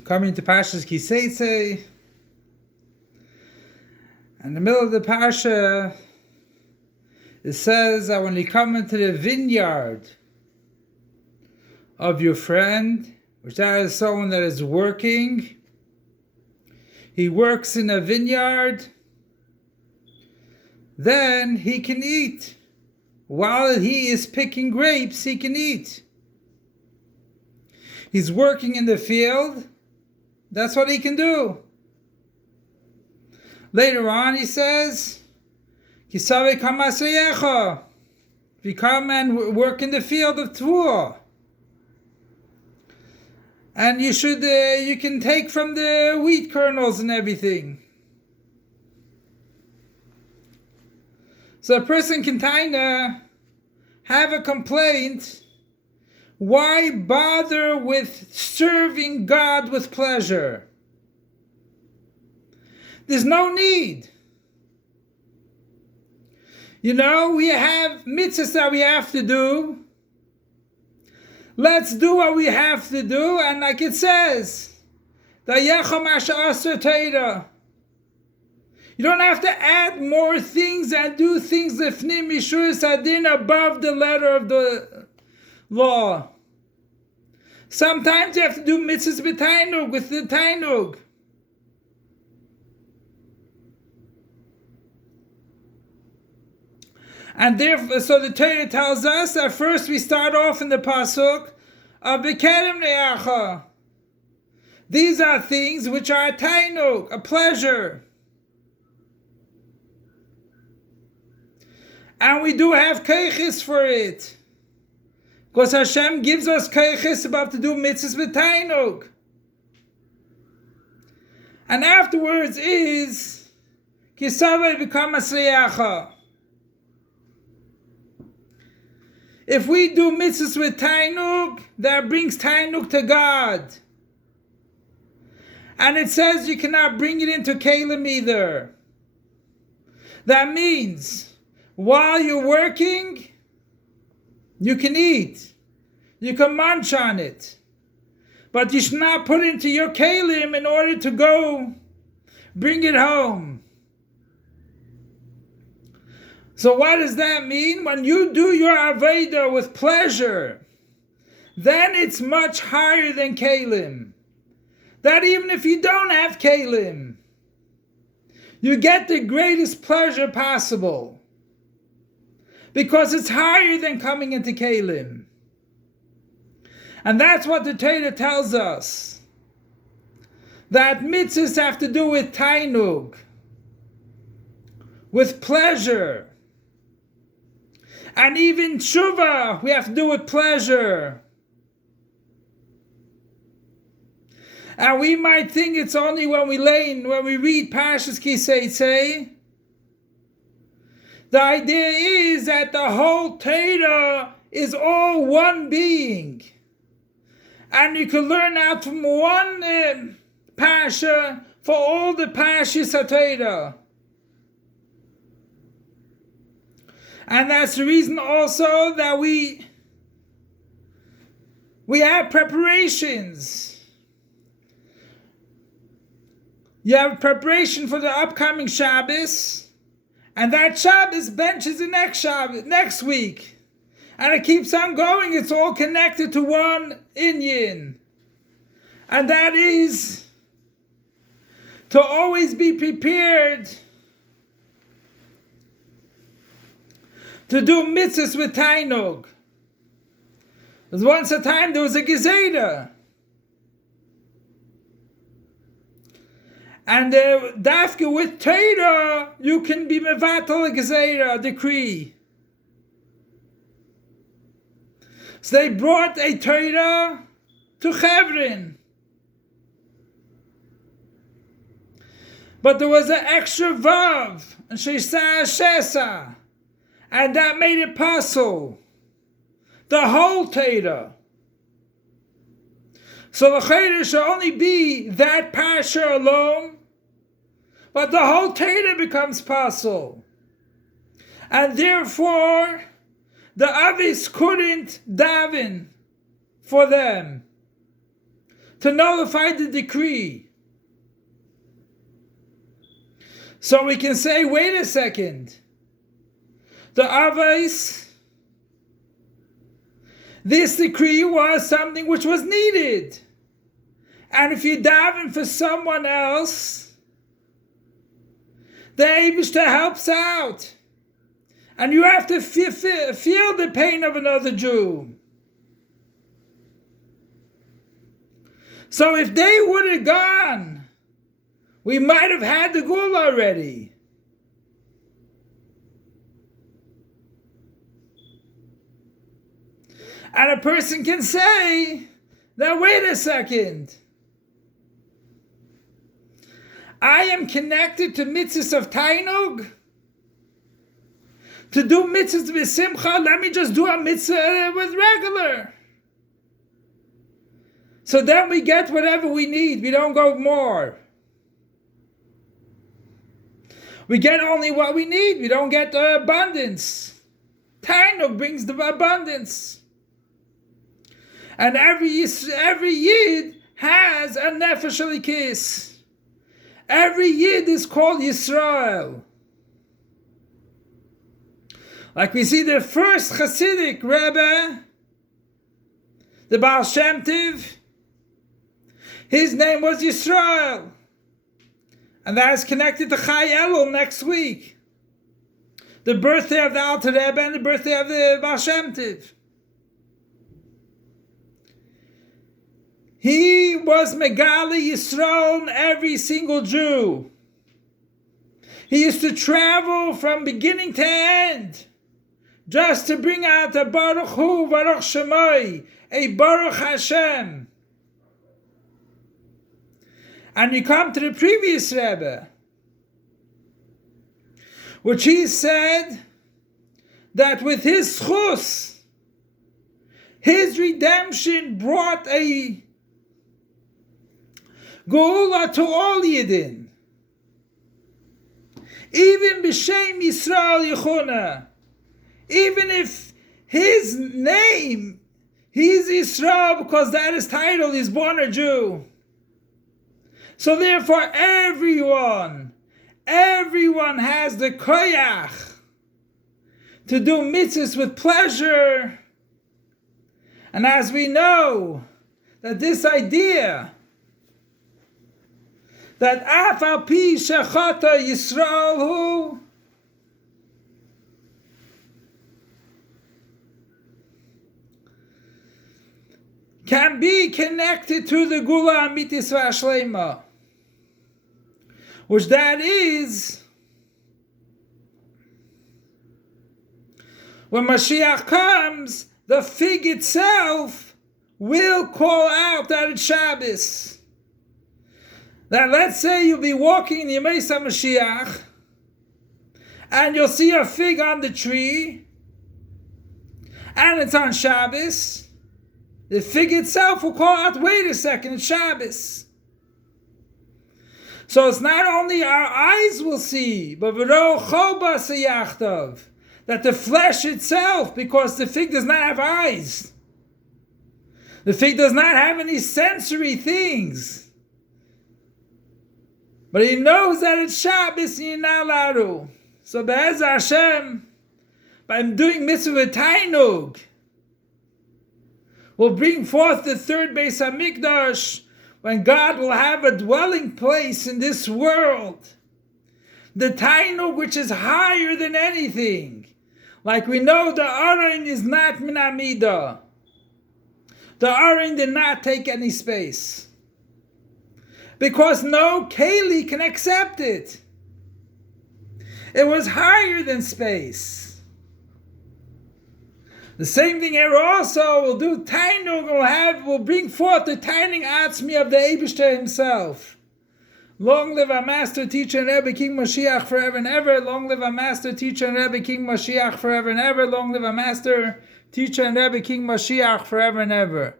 Coming to Parshas Kiseitze. In the middle of the Parsha, it says that when you come into the vineyard of your friend, which that is someone that is working, he works in a vineyard, then he can eat. While he is picking grapes, he can eat. He's working in the field, that's what he can do. Later on he says, if you come and work in the field of Tvua, and you can take from the wheat kernels and everything. So a person can kinda have a complaint. Why bother with serving God with pleasure? There's no need. We have mitzvos that we have to do. Let's do what we have to do, and like it says, you don't have to add more things and do things lifnim mishuras hadin above the letter of the law. Sometimes you have to do mitzvahs b'tainug, with the tainug. And therefore, so the Torah tells us that first we start off in the pasuk of Bekerem Ne'acha. These are things which are a tainug, a pleasure. And we do have keiches for it. Because Hashem gives us keiches about to do mitzvahs b'tainug. And afterwards is Kisavai become a sliacha. If we do mitzvahs with tainug, that brings tainug to God. And it says you cannot bring it into kelim either. That means, while you're working, you can eat. You can munch on it. But you should not put it into your kelim in order to go bring it home. So what does that mean? When you do your Aveda with pleasure, then it's much higher than kelim. That even if you don't have kelim, you get the greatest pleasure possible. Because it's higher than coming into kelim. And that's what the Torah tells us. That mitzvahs have to do with tainug, with pleasure. And even tshuva, we have to do with pleasure. And we might think it's only when we read Parshas Kiseitze. The idea is that the whole Torah is all one being. And you can learn out from one Parsha for all the Parshas HaTorah. And that's the reason also that we have preparations. You have preparation for the upcoming Shabbos, and that Shabbos benches the next week. And it keeps on going. It's all connected to one inyan. And that is to always be prepared to do mitzvahs with tainug. Once a time there was a gezerah. And dafka with Torah, you can be mevatel a gezerah, a decree. So they brought a Torah to Hebron. But there was an extra vav, and shesa shesa. And that made it possible. The whole Torah. So the Torah should only be that Parsha alone, but the whole Torah becomes possible. And therefore, the Avis couldn't daven for them. to nullify the decree. So we can say, wait a second. The Avos, this decree was something which was needed. And if you daven for someone else, the Eibishter helps out. And you have to feel the pain of another Jew. So if they would have gone, we might have had the Gul already. And a person can say, now wait a second. I am connected to mitzvos of Tainug. To do mitzvahs with simcha, let me just do a mitzvah with regular. So then we get whatever we need. We don't go more. We get only what we need. We don't get the abundance. Tainug brings the abundance. And every Yid has a nefesh elikis. Every Yid is called Yisrael. Like we see the first Hasidic Rebbe, the Baal Shem Tov, his name was Yisrael. And that is connected to Chai Elul next week. The birthday of the Alter Rebbe and the birthday of the Baal Shem Tov. He was Megali Yisrael, every single Jew. He used to travel from beginning to end just to bring out a Baruch Hu, Baruch Shemai, a Baruch Hashem. And you come to the previous Rebbe, which he said that with his schus, his redemption brought a Geula to all Yidin. Even B'Shem Yisrael Yechuna. Even if his name, he's Yisrael because that is title, he's born a Jew. So therefore everyone has the koyach to do mitzvahs with pleasure. And as we know, that this idea that af al pi shechata Yisrael hu, can be connected to the Gula Amitis V'Ashlema, which that is when Mashiach comes, the fig itself will call out that it's Shabbos. That let's say you'll be walking in Yemei Mashiach and you'll see a fig on the tree and it's on Shabbos. The fig itself will call out, wait a second, it's Shabbos. So it's not only our eyes will see, but that the flesh itself, because the fig does not have eyes. The fig does not have any sensory things. But he knows that it's Shabbos and you're not allowed to. So Be'ez Hashem, by doing mitzvah with Tainug, will bring forth the third Beis HaMikdash, when God will have a dwelling place in this world. The Tainug which is higher than anything. Like we know the Aron is not min Amida. The Aron did not take any space. Because no Keli can accept it. It was higher than space. The same thing here also will do. Tainug will bring forth the Taining Atzmi of the Eibishter himself. Long live our master, teacher, and Rebbe King Mashiach forever and ever. Long live our master, teacher, and Rebbe King Mashiach forever and ever. Long live our master, teacher, and Rebbe King Mashiach forever and ever.